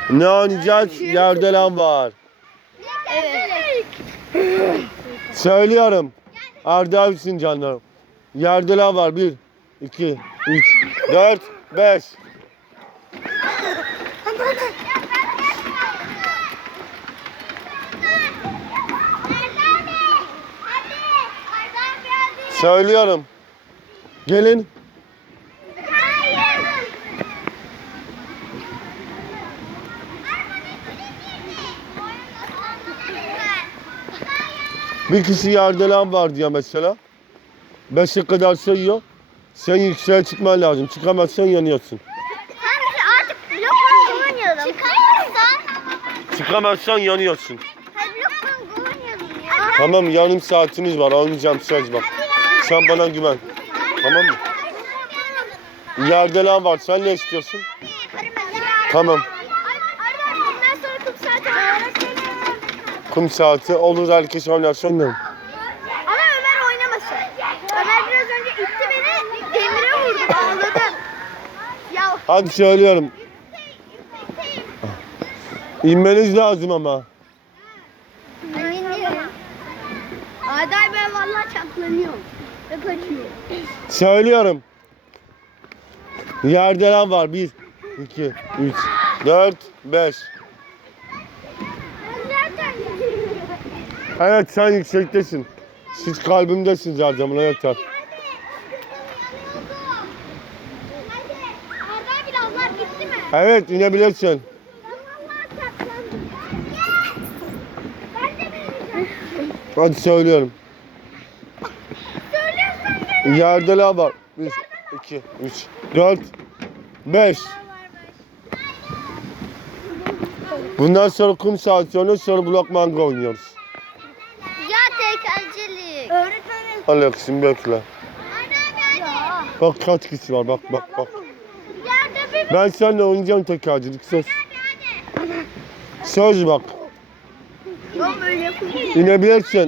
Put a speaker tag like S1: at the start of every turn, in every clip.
S1: Ne oynayacağız? Yerde lan var.
S2: Evet.
S1: Söylüyorum. Arda abisin canlarım. Yerde lan var. 1, 2, 3, 4, 5. Söylüyorum. Gelin. Bir kişi yerde lan var diyor mesela. 5'e kadar sayıyor. Sen yükseğe çıkman lazım. Çıkamazsan yanıyorsun.
S2: Artık blokman oynayalım.
S1: Çıkamazsan yanıyorsun.
S2: Hadi blokman oynayalım ya.
S1: Tamam, yarım saatimiz var. Oynayacağım, söz bak. Sen bana güven. Tamam mı? Yerde lan var. Sen ne istiyorsun? Tamam.
S2: Ondan sonra kum saati var.
S1: Kum saati olur, herkes oynarsa oynarım.
S2: Ama Ömer oynamasın. Ömer biraz önce itti beni, demire vurdu, ağladım. Ya
S1: Hadi söylüyorum. İnmeniz lazım ama.
S2: Aday ben vallahi çaplanıyorum. Ve kaçıyor.
S1: Söylüyorum. Yerde lan var. 1, 2, 3, 4, 5. Evet, sen yüksektesin. Siz kalbimdesiniz her zaman. Evet.
S2: Arda bile onlar gitti mi?
S1: Evet, inebilirsin. Hadi söylüyorum. Yerde lan var. 1, 2, 3, 4, 5. Bundan sonra kum saati oynuyoruz, sonra blok mango oynuyoruz.
S2: Ya tekelcilik. Öğretmenim.
S1: Alex'im bekle.
S2: Ya.
S1: Bak kaç kişi var, bak.
S2: Yerde bir
S1: Ben seninle oynayacağım tekercilik, söz. Söz bak.
S2: ben böyle yapayım.
S1: İnebilirsin.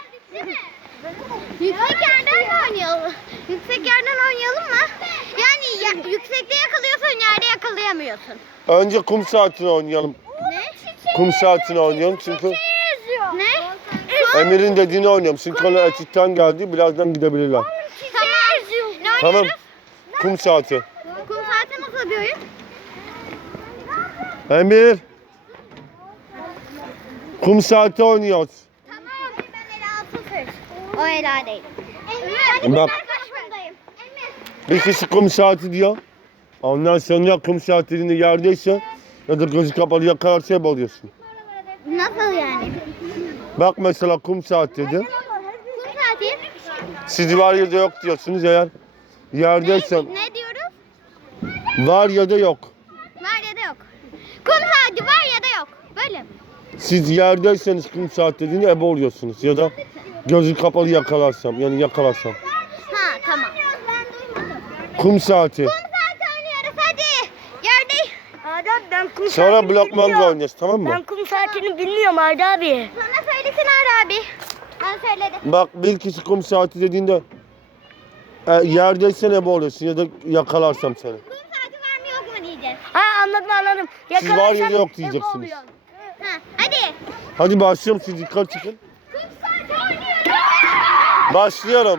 S2: Yüksek yerden oynayalım. Yüksek yerden oynayalım mı? Yani yüksekte yakalıyorsun, yerde yakalayamıyorsun.
S1: Önce kum saatini oynayalım.
S2: Ne?
S1: Kum saatini oynayalım çünkü
S2: Ne?
S1: Emir'in dediğini oynayalım. Çünkü ona etikten geldi, birazdan gidebilirler.
S2: Tamam. Ne
S1: Tamam.
S2: oynuyoruz?
S1: Kum saati.
S2: Kum saati nasıl bir oyun?
S1: Emir. Kum saati oynuyoruz.
S2: Tamam. Ben Ela Altınseç. O Ela değil.
S1: Bak.
S2: Karşımdayım.
S1: Bir kişi kum saati diyor. Ondan sonra kum saati dediğinde yerdeyse ya da gözü kapalı yakalarsa hep oluyorsun.
S2: Nasıl yani?
S1: Bak mesela kum saati dedi.
S2: Kum saati.
S1: Siz var ya da yok diyorsunuz, eğer yerdeysem
S2: Ne diyoruz?
S1: var ya da yok.
S2: Var ya da yok. Kum saati var ya da yok. Böyle mi?
S1: Siz yerdeyseniz kum saat dediğinde ebe oluyorsunuz ya da gözü kapalı yakalarsam, yani yakalarsam.
S2: Ha tamam.
S1: Kum saati.
S2: Kum saati oynuyoruz hadi. Yerde.
S3: Arda ben kum
S1: Sonra
S3: saatini
S1: blok mango
S3: bilmiyorum.
S1: oynayacağız, tamam mı?
S3: Ben kum saatini bilmiyorum Arda abi.
S2: Sana söylesin Ara abi. Ben söyledim.
S1: Bak, bir kişi kum saati dediğinde yerdeysen ebe oluyorsun ya da yakalarsam seni.
S2: Kum saati var mı yok mu diyeceğiz.
S3: Ha anladım.
S1: Siz var ya da yok
S3: ebe
S1: diyeceksiniz.
S3: oluyor.
S2: Ha hadi.
S1: Hadi başlıyorum, siz dikkat çıkın.
S2: Kum saati oynuyoruz.
S1: Başlıyorum.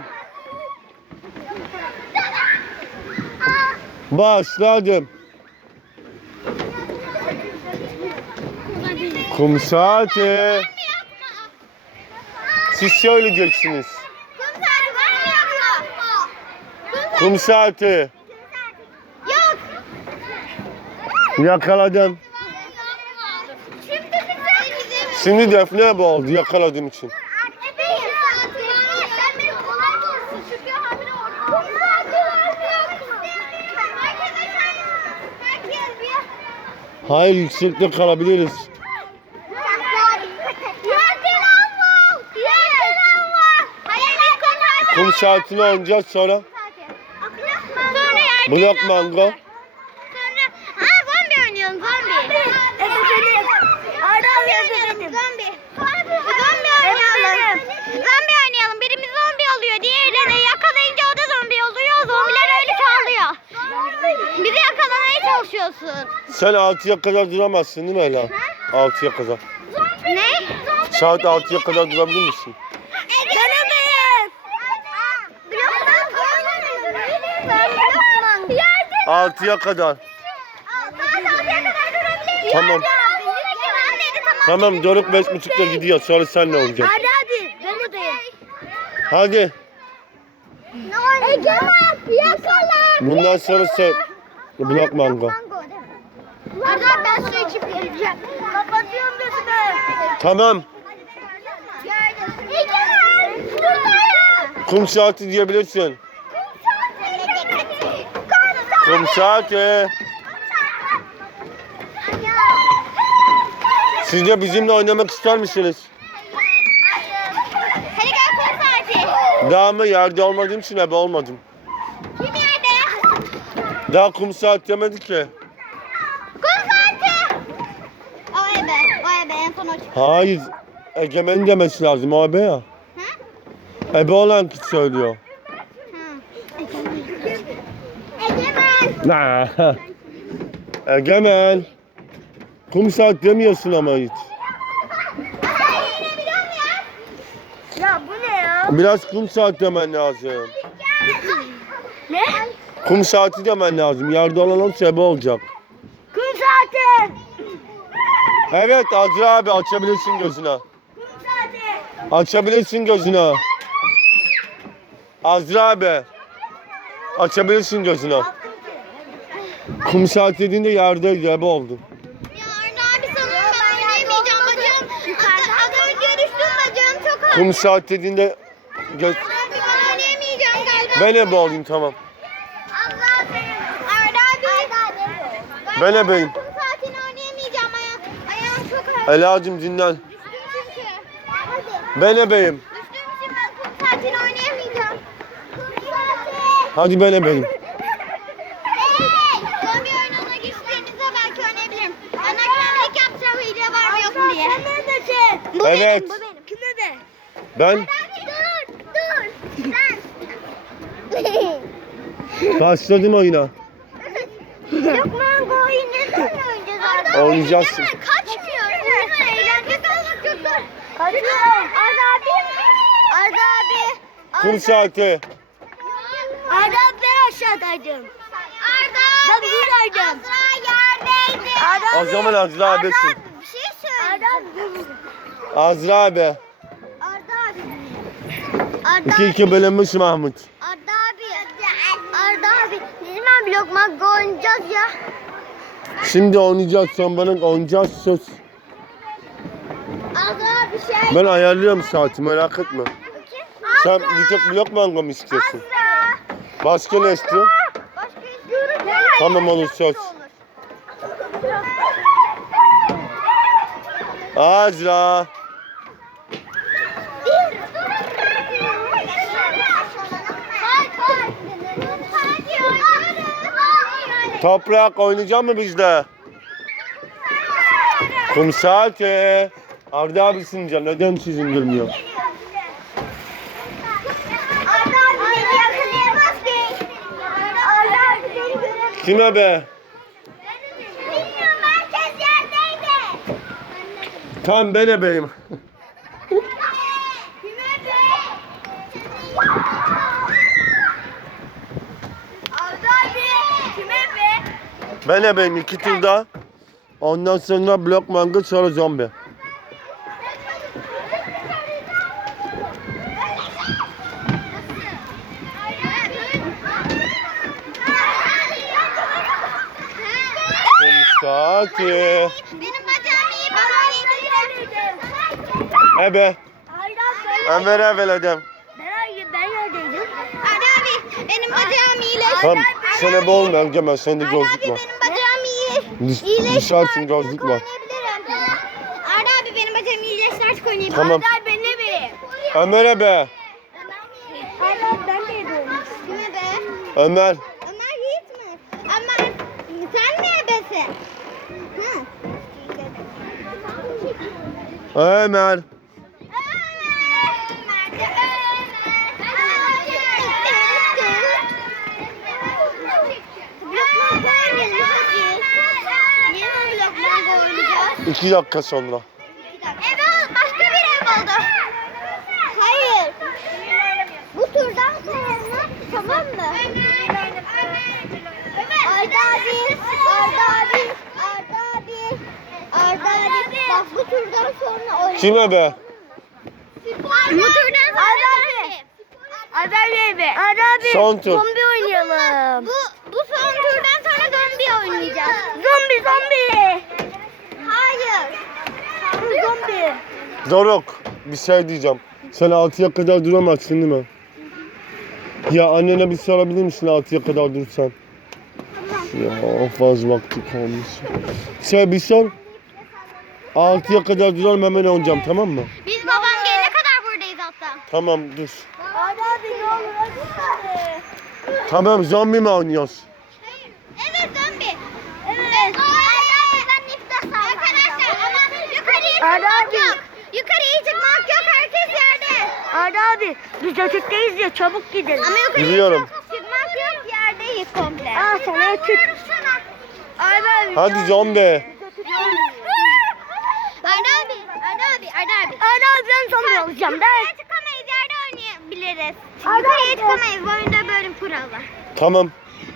S1: Başladım. Kum saati. Siz söyleyeceksiniz.
S2: Kum saati var mı yok mu?
S1: Kum saati.
S2: Yok.
S1: Yakaladım.
S2: Şimdi bize
S1: Şimdi Defne ebe oldu yakaladığım için.
S2: Ebeyim. Sen benim kolay bulursun çünkü hamile oldum. Kum saati var mı yok mu? Herkes bir.
S1: Hayır, yüksekte kalabiliriz. Kum saatini oynayacağız, sonra blok mango.
S2: Sonra zombi oynayalım zombi.
S3: Arda abi
S2: Oynayalım zombi. Zombi oynayalım. Zombi oynayalım. Birimiz zombi oluyor. Diğerleri yakalayınca o da zombi oluyor. Zombiler öyle çoğalıyor. Bizi yakalamaya çalışıyorsun.
S1: Sen 6'ya kadar duramazsın değil mi Ela? 6'ya kadar.
S2: Ne?
S1: Saat 6'ya kadar durabilir misin?
S2: Denemeyin. Blokman oynarım. Yerde.
S1: 6'ya kadar. Tamam. Tamam Doruk 5.30'da gidiyor. Sonra sen ne olacak?
S3: Arda abi ben buradayım.
S1: Hadi.
S2: Egemen yakala.
S1: Bundan sonra sen blok mango.
S2: Arda ben su içip geleceğim.
S3: Kapatıyorum gözümü.
S1: Tamam.
S2: Egemen buradayım.
S1: Kum saati diyebilirsin. Kum saati. Siz de bizimle oynamak ister misiniz?
S2: Hadi gel kum saati.
S1: Daha mı yerde olmadığım için ebe olmadım.
S2: Kim yerde?
S1: Daha kum saat demedik ki.
S2: Kum saati. O ebe en son o çıktı.
S1: Hayır. Egemen demesi lazım o ebe ya.
S2: Hı?
S1: Ebe olan kız söylüyor.
S2: Egemen.
S1: Egemen. Kum saat demiyorsun ama hiç.
S3: Ya bu ne ya?
S1: Biraz kum saat demen lazım.
S3: Ne?
S1: Kum saati demen lazım. Yerde olan olsa ebe olacak.
S3: Kum saati.
S1: Evet Azra abi açabilirsin gözünü.
S3: Kum saati.
S1: Açabilirsin gözünü. Azra abi. Açabilirsin gözünü. Kum saat dediğinde yerdeydi ebe oldu.
S2: Ya Arda abi sanırım ben oynayamayacağım bacağım. Az önce düştüm bacağım çok ağrıyor.
S1: Kum saat dediğinde
S2: Arda abi ben oynayamayacağım galiba.
S1: ben ebe olayım tamam.
S2: Allah Arda abi.
S1: Ben ebeyim.
S2: Kum saatini oynayamayacağım. Ayağım çok ağrıyor.
S1: Ela'cığım dinlen.
S2: Düştüm çünkü. Hadi.
S1: Ben ebeyim.
S2: Düştüğüm için ben kum saatini oynayamayacağım. Kum saati.
S1: Hadi ben ebeyim.
S2: Hey! Zombi oyununa geçtiğinizde belki oynayabilirim. Bana kölelik yapacağım hile var mı yok mu diye.
S3: Sen neredesin?
S2: Bu
S1: Evet.
S2: benim, bu benim.
S3: Kim nerede?
S1: Ben
S2: Dur. Sen.
S1: başladım oyuna.
S2: Lokman bu oyunu ne zaman oynayacağız Arda?
S1: Oynayacaksın.
S2: Kaçmıyor. Oyuna eğlence kalmak çok zor.
S3: Kaçıyorum.
S2: Arda abi. Arda abi.
S1: Kum saati.
S3: Arda abi ben aşağıdaydım.
S2: Arda
S3: Ben
S2: abi.
S3: buradaydım.
S2: Azra yerdeydi.
S3: Arda
S1: O zaman Azra abisin.
S2: Bir şey söyle.
S3: Arda abi.
S1: Azra abi.
S2: Arda abi. Arda
S1: 2-2 bölünmüş Mahmut.
S2: Arda abi. Arda abi. Ne zaman bir lokma oynayacağız ya?
S1: Şimdi oynayacağız son bana oynayacağız söz.
S2: Arda abi şey.
S1: Ben ayarlıyorum saati merak etme. Sen bir tek blok mango mu istiyorsun?
S2: Azra.
S1: Başka ne istiyorsun?
S2: Başka istiyorum ya.
S1: Tamam olur söz. Azra. Toprak oynayacak mı bizde? Kum saati. Arda abisin can neden sizin durmuyor?
S2: Arda abi beni yakalayamaz ki. Arda abi beni göremez.
S1: Kime be?
S2: Bilmiyorum herkes yerdeydi.
S1: Tam ben ebeyim.
S2: Kime be? Arda abi kime be?
S1: Ben ebeyim 2 turda. Ondan sonra blok mango sonra zombi. Kum saati.
S2: Benim bacağım iyi bana yedirdim.
S1: Ebe.
S3: Arda abi.
S1: Ömer evveladım.
S3: Ben neredeydim?
S2: Arda abi benim bacağım iyileşti.
S1: Tamam sen ebe olma Egemen sende
S2: Arda
S1: gözlük
S2: abi
S1: var.
S2: benim bacağım iyi.
S1: Dış-
S2: İyileşti.
S1: dışarısın, gözlük var.
S2: Oynayabilirim. Arda abi benim bacağım iyileşti artık oynayabilirim.
S1: Tamam.
S2: Arda abi ben ne be?
S1: Ömer ebe.
S3: Arda abi ben neredeydim?
S2: Kime be?
S1: Ömer.
S2: Ömer Yiğit mi? Ama sen mi ebesin? Hı.
S1: Ömer. 2 dakika sonra.
S2: Başka bir ev oldu. Hayır. Bu turdan sonra tamam mı? Arda abi. Bak bu turdan sonra oynayalım.
S1: Kime be?
S2: Bu turdan sonra
S3: Arda abi.
S1: Son tur.
S3: Zombi oynayalım.
S2: Bu son turdan sonra zombi oynayacağız.
S3: Zombi.
S2: Hayır.
S3: Zombi.
S1: Doruk, bir şey diyeceğim. Sen 6'ya kadar duramazsın değil mi? Ya annene bir sorabilir misin 6'ya kadar dursan? Ya fazla vakti kalmış. Bir sor. 6'ya kadar duralım, hemen oynayacağım, tamam mı?
S2: Biz babam gelene kadar buradayız hatta.
S1: Tamam, dur.
S3: Arda abi ne olur hadi.
S1: Tamam, zombi mi oynuyoruz?
S2: Evet zombi. Evet. Ben ipte saldım. Arkadaşlar ama yukarıya çıkmak yok. Yukarıya çıkmak yok. Herkes yerde.
S3: Arda abi biz ötekteyiz ya çabuk gidelim.
S2: Ama yukarıya
S1: Biliyorum.
S2: çıkmak yok. Yerdeyiz komple.
S3: Aa sana çık. Arda abi.
S1: Hadi zombi.
S2: Arda abi.
S3: Arda abi ben zombi olacağım.
S2: Yukarıya çıkamayız. Yerde oynayabiliriz.
S3: Arda
S2: Yukarıya
S3: abi.
S2: çıkamayız. Bu oyunda böyle bir kural var.
S1: Tamam.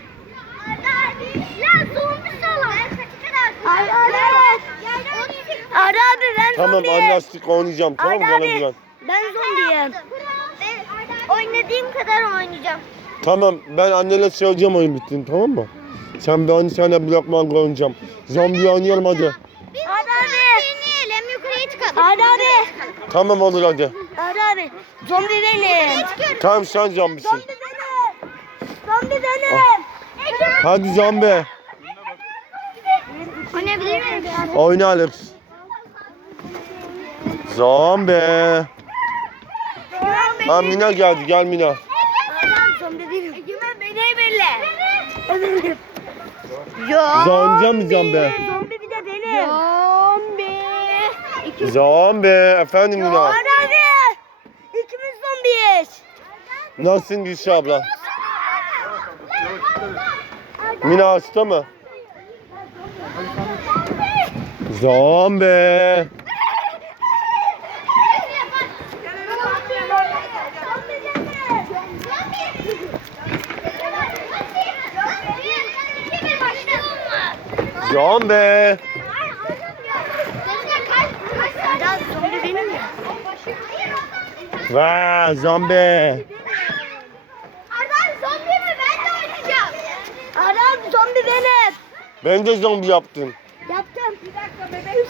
S2: Ya zombi salak.
S3: Arda abi. Arda abi ben
S1: Tamam,
S3: zombiyim.
S1: anlaştık, oynayacağım, tamam mı?
S3: Arda
S1: Bana
S3: abi.
S1: güven.
S3: Ben zombiyim.
S2: Oynadığım kadar oynayacağım.
S1: Tamam, ben annene söyleyeceğim oyun bittiğini, tamam mı? Sen bir 10 saniye bırakman oynayacağım. Zombi oynayalım hadi.
S2: Biz
S3: Arda abi.
S2: deneyelim. Yukarıya çıkalım.
S3: Arda abi.
S1: Tamam, olur hadi.
S3: Arda abi. Zombi benim.
S2: Yukarıya çıkıyoruz.
S1: Tamam, sen zombisin.
S3: Zombi benim. Zombi benim.
S1: Hadi zombi.
S2: Oynayabilir miyim?
S1: Oyna Alex. Zombi. Ha, Mina geldi, gel Mina.
S3: Arda zombi benim. Beni belli.
S1: Zonca mı zombi?
S3: Zombi bir de benim.
S1: Zombi. Efendim Mina.
S3: Arda abi. İkimiz zombiyiz.
S1: Nasılsın Gülşah abla? Mina hasta mı? Zombi. Zombi.
S3: Arda zombi benim ya.
S1: Vaa zombi.
S2: Arda zombi mi? Ben de oynayacağım.
S3: Arda abi zombi benim.
S1: Ben de zombi yaptım.
S3: Yaptım. Bir dakika bebeğim.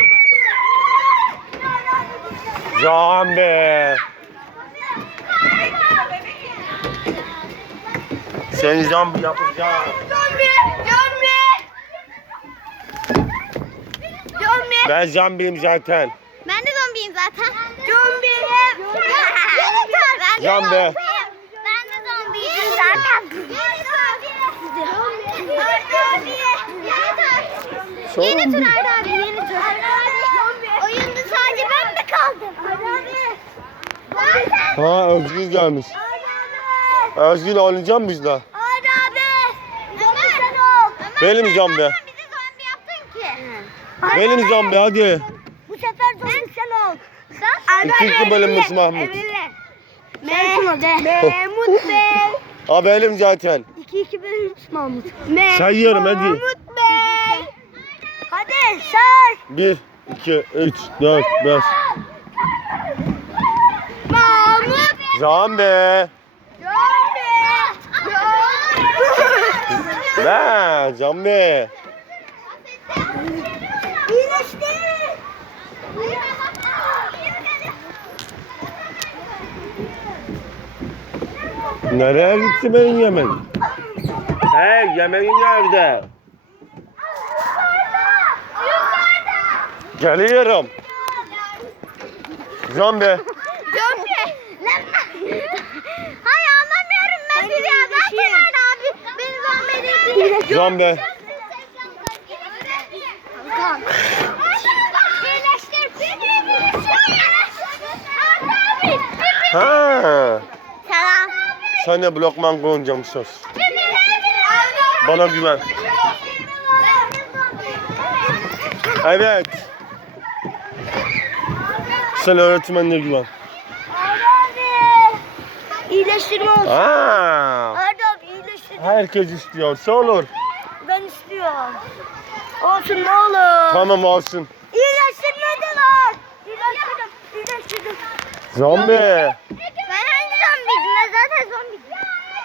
S1: Zombi. Seni zombi yapacağım. Ben zombiyim zaten.
S2: Ben de zombiyim zaten.
S1: Zombi.
S2: Ben de zombiyim zaten. Yeni tur Arda abi, yeni tur. Oyunda sadece ben mi kaldım?
S1: Ha, Özgür gelmiş. Özgür oynayacak mı bizle?
S3: Arda abi. Zombi sen ol.
S1: Benim zombi.
S2: Sen bizi zombi yaptın ki.
S1: Benim zombi hadi.
S3: Bu sefer zombi sen ol.
S1: İkinci bölümümüz Mahmut.
S3: Mahmut be. Mahmut Bey.
S1: Ha, benim zaten.
S3: 2-2 bölümümüz Mahmut.
S1: Sayıyorum hadi.
S3: Mahmut Bey. Hadi say.
S1: 1, 2, 3, 4, 5.
S2: Mahmut.
S1: Zombi. Ne? Zombi.
S3: İyileşti.
S1: Nereye gitti benim yemek? Hey, yemeğin nerede? Geliyorum. Zombi.
S2: Zombi. Hayır anlamıyorum ben bir ya. Zaten Arda abi beni zombi dedi.
S1: Zombi. Ha.
S2: Selam.
S1: Sana blokman koyacağım söz. Bana güven. Evet. Sen öğretmenine güven.
S3: Arda abi. İyileştirme olsun.
S1: Aa,
S3: Arda abi iyileştirme.
S1: herkes istiyorsa olur.
S3: Ben istiyorum. Olsun ne olur.
S1: Tamam olsun.
S3: İyileştirme de var. İyileştirdim. İyileştirdim.
S1: Zombi.
S2: Ben hangi zombiydim? Ben zaten zombiydim.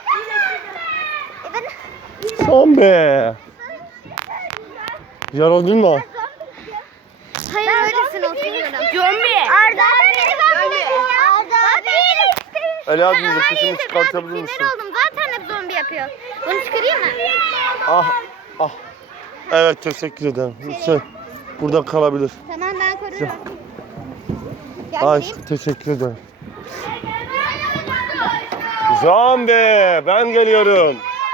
S2: Ben
S1: Zombi. Yaraladın mı?
S2: hayır öylesin oturuyorum.
S3: Zombi.
S2: Arda abi. Arda abi.
S1: Ela
S2: Ben
S1: ceketimi çıkartabilir misin?
S2: sinir oldum. Zaten hep zombi yapıyor. Bunu çıkarayım mı?
S1: Ah, ah. Evet teşekkür ederim. Şey, burada kalabilir.
S2: Tamam ben korurum.
S1: Ay teşekkür ederim. Zombi, ben geliyorum.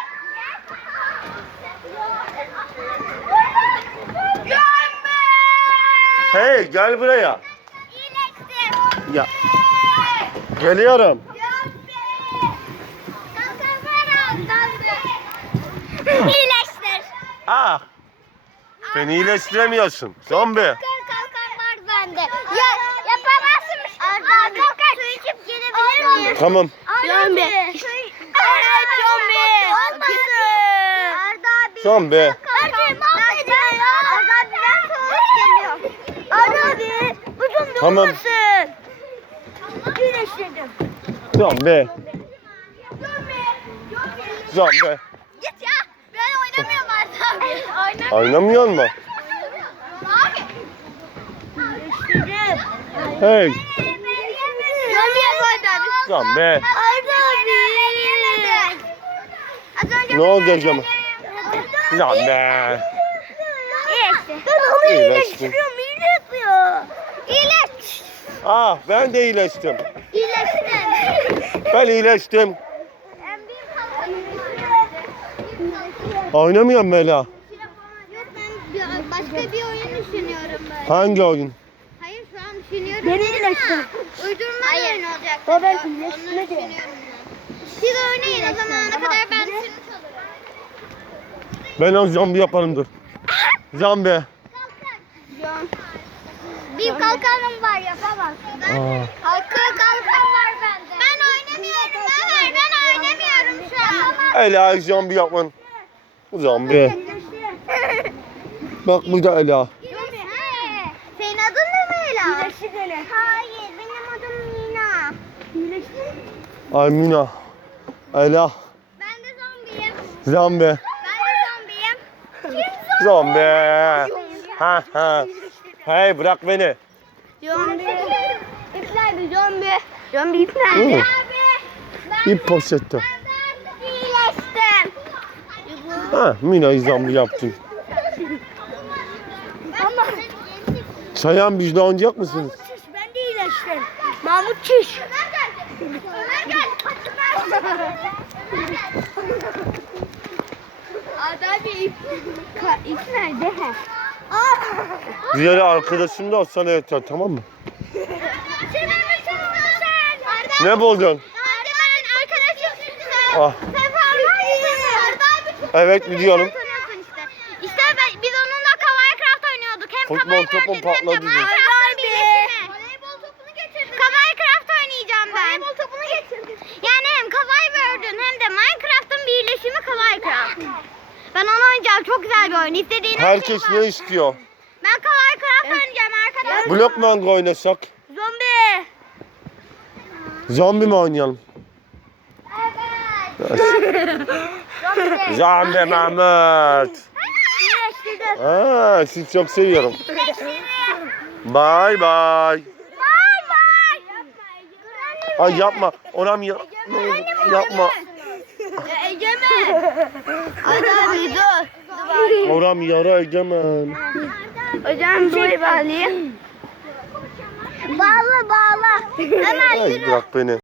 S1: Hey, gel buraya.
S2: İyileştim.
S1: Ya. Geliyorum.
S2: İyileştir.
S1: Ah. Beni iyileştiremiyorsun. Zombi.
S2: Kalkan var bende. Ya yapamazsın. Arda kalkan. Su içip gelebilir miyim?
S1: Tamam.
S3: Zombi.
S2: Evet
S3: zombi.
S2: Olmasın. Arda abi.
S1: Zombi.
S2: Arda abi ben soğuk geliyorum.
S3: Arda abi. Bu zombi
S1: Tamam.
S3: olmasın. İyileştirdim.
S1: Zombi. Zombi.
S2: Git ya. Ben oynamıyorum Arda abi.
S1: Oynamıyor mu?
S2: Abi.
S3: İyileştirdim.
S1: Hey.
S2: Zombi yap Arda abi.
S1: Zombi.
S2: Arda abi. Az önce
S1: Ne oldu acaba? Zombi.
S2: İyileşti.
S3: Ben onu
S1: İyileştim.
S3: iyileştiriyorum. İyi yapıyor.
S2: İyileş.
S1: Ah, ben de iyileştim.
S2: İyileştin.
S1: Ben iyileştim.
S2: En büyük kalkanım.
S1: Oynamıyorum Ela.
S2: Yok ben başka bir oyun düşünüyorum böyle.
S1: Hangi oyun?
S2: Hayır şu an düşünüyorum.
S3: Beni iyileştir.
S2: Uydurma bir oyun olacak.
S3: Baba, ben
S2: Onu
S3: iyileştirme diyorum.
S2: düşünüyorum ben. Siz oynayın o zamana kadar ben seni çalırım.
S1: Ben o zombi yaparım dur. Zombi.
S2: Bir kalkanım var yapamazsın.
S1: Aa.
S2: Hakkı kalkan var bende. Ben oynamıyorum Ömer. Ben oynamıyorum şu an.
S1: Ela zombi yapman. Zombi. Bak burada Ela.
S2: Senin adın ne Mela?
S3: İyileştir beni.
S2: Hayır benim adım Mina.
S3: İyileştir.
S1: Ay Mina. Ela.
S2: Ben de zombiyim.
S1: Zombi.
S2: Ben de zombiyim. Kim
S1: Zombi. Ha ha. Hey bırak beni.
S3: Zombi. İpler bir zombi. Zombi ipler.
S1: Hı.
S2: Abi. Ben
S1: İp poşette.
S2: artık iyileştim.
S1: Ha Mina'yı zombi yaptın.
S3: Ama
S1: Çayan bizde oynayacak mısınız?
S3: Çiş ben de iyileştim. Mahmut Çiş.
S2: Ömer gel.
S3: Arda abi ip nerede?
S1: Diğeri arkadaşım da sana yeter tamam mı? Ne buldun?
S2: Arda ben arkadaşım.
S1: Ah.
S2: Sefa Arda abi çok
S1: Evet biliyorum.
S2: tanıyorsun işte. İşte biz onunla Minecraft oynuyorduk. Hem
S1: Futbol
S2: Kawaii
S1: topu
S2: World'ün hem de
S1: patladı diyor.
S2: Minecraft'ın birleşimi. Voleybol topunu getirdim. Kawaii oynayacağım ben. Voleybol topunu getirdim. Yani hem Kawaii World'ün hem de Minecraft'ın birleşimi Kawaii Craft. Ben onu oynayacağım. Çok güzel bir oyun. İstediğin her
S1: Herkes
S2: şey var.
S1: ne istiyor?
S2: Ben Kawaii Craft oynayacağım arkadaşlar.
S1: Blockman oynasak.
S3: Zombi.
S1: Zombi mi oynayalım?
S2: Evet.
S1: Zombi Mahmut.
S3: İyileştirdim.
S1: Aa, sizi çok seviyorum. Bye bye.
S2: Bay bay.
S1: Ay yapma. Oram ya. Yapma.
S3: Egemen. Arda abi dur.
S1: Oram yara Egemen.
S3: Hocam burayı bağlayayım.
S2: Bağla bağla. Hemen
S1: Ay
S2: yürü.
S1: bırak beni.